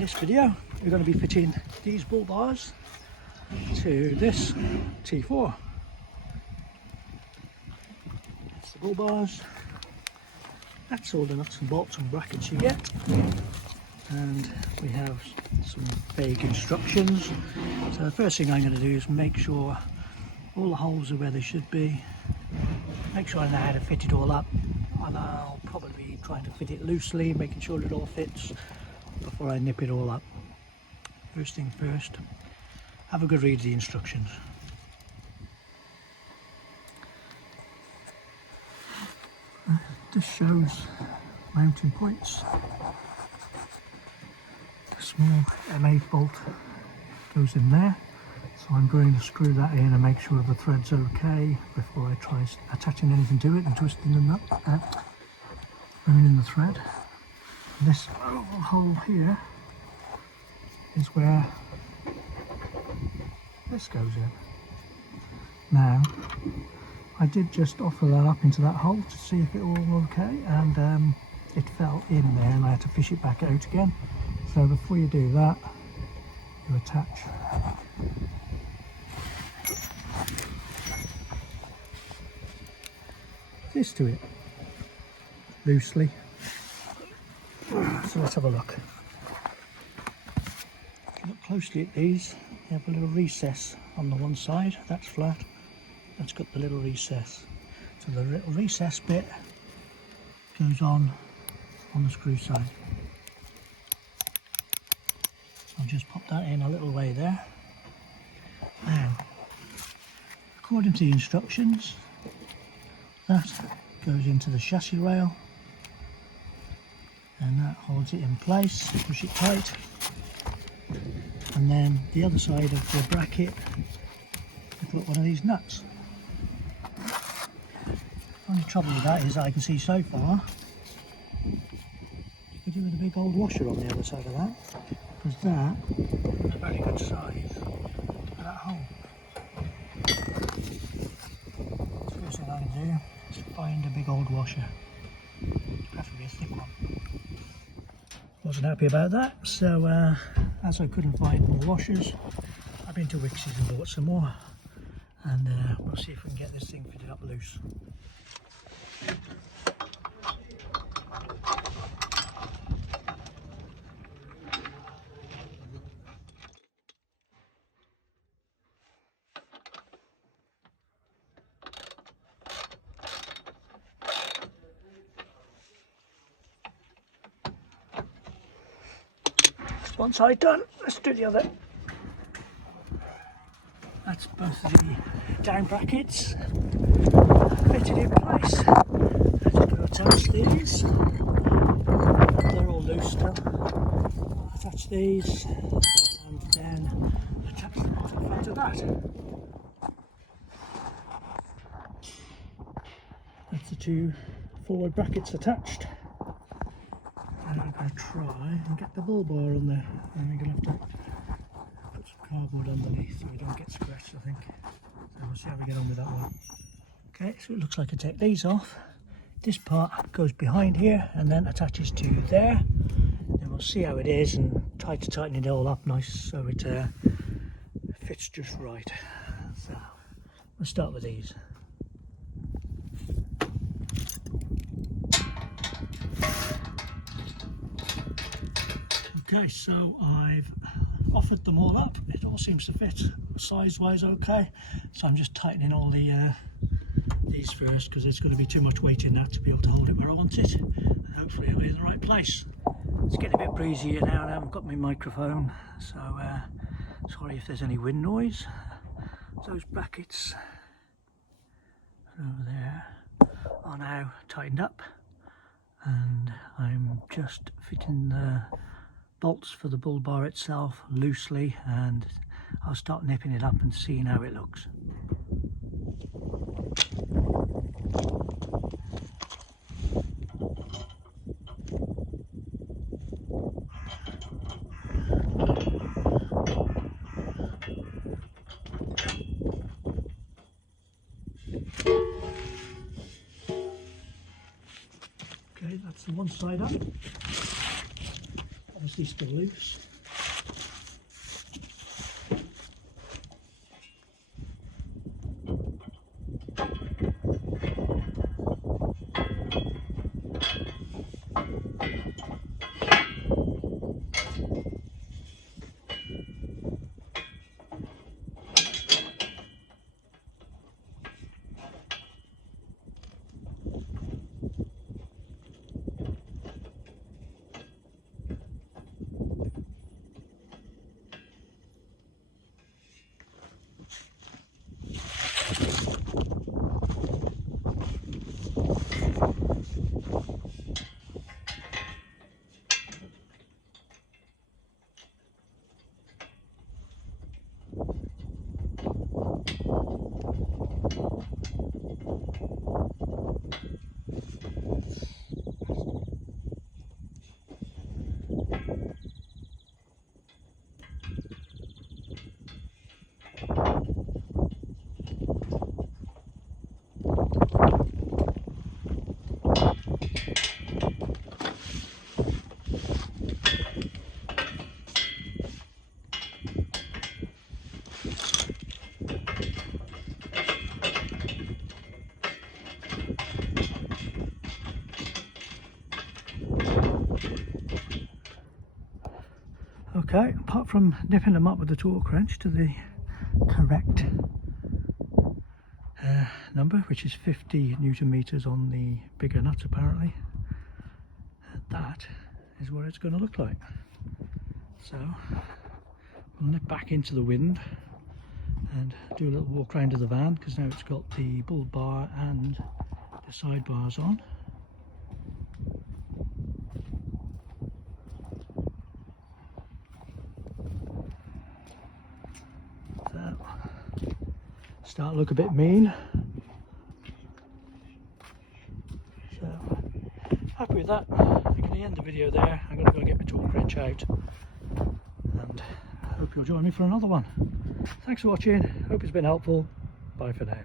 In this video we're going to be fitting these bull bars to this T4. That's the bull bars. That's all the nuts and bolts and brackets you get, and we have some vague instructions. So the first thing I'm going to do is make sure all the holes are where they should be, make sure I know how to fit it all up, and I'll probably be trying to fit it loosely, making sure it all fits before I nip it all up. First thing first, have a good read of the instructions. This shows mounting points. A small M8 bolt goes in there, so I'm going to screw that in and make sure the thread's okay before I try attaching anything to it and twisting them up, running in the thread. This little hole here is where this goes in. Now, I did just offer that up into that hole to see if it all was okay, and it fell in there and I had to fish it back out again. So before you do that, you attach this to it loosely. So let's have a look. If you look closely at these, you have a little recess on the one side. That's flat. That's got the little recess. So the little recess bit goes on the screw side. So I'll just pop that in a little way there. Now, according to the instructions, that goes into the chassis rail, and that holds it in place. Push it tight, and then the other side of the bracket, you put one of these nuts. Only trouble with that is I can see so far you could do with a big old washer on the other side of that, because that is a very good size for that hole. So first thing I can do is find a big old washer. It has to be a thick one. Wasn't happy about that, so as I couldn't find more washers, I've been to Wickes and bought some more, and we'll see if we can get this thing fitted up loose. One side done, let's do the other. That's both of the down brackets fitted in place. I'm just going to attach these. They're all loose still. Attach these and then attach the bottom front of that. That's the two forward brackets attached. And I'm going to try and get the bull bar on there, and we're going to have to put some cardboard underneath so we don't get scratched, I think. So we'll see how we get on with that one. Okay, so it looks like I take these off. This part goes behind here and then attaches to there. Then we'll see how it is and try to tighten it all up nice so it fits just right. So we'll start with these. Okay, so I've offered them all up. It all seems to fit size-wise okay. So I'm just tightening all the these first, because there's going to be too much weight in that to be able to hold it where I want it. And hopefully it'll be in the right place. It's getting a bit breezy here now, and I haven't got my microphone, so sorry if there's any wind noise. Those brackets over there are now tightened up, and I'm just fitting the bolts for the bull bar itself loosely, and I'll start nipping it up and seeing how it looks. Okay, that's the one side up. Obviously still loose. Okay, apart from nipping them up with the torque wrench to the correct number, which is 50 Newton meters on the bigger nuts apparently, that is what it's going to look like. So we'll nip back into the wind and do a little walk around to the van, because now it's got the bull bar and the side bars on. So start to look a bit mean. So happy with that. I'm going to end the video there. I'm going to go get my torque wrench out, and I hope you'll join me for another one. Thanks for watching. Hope it's been helpful. Bye for now.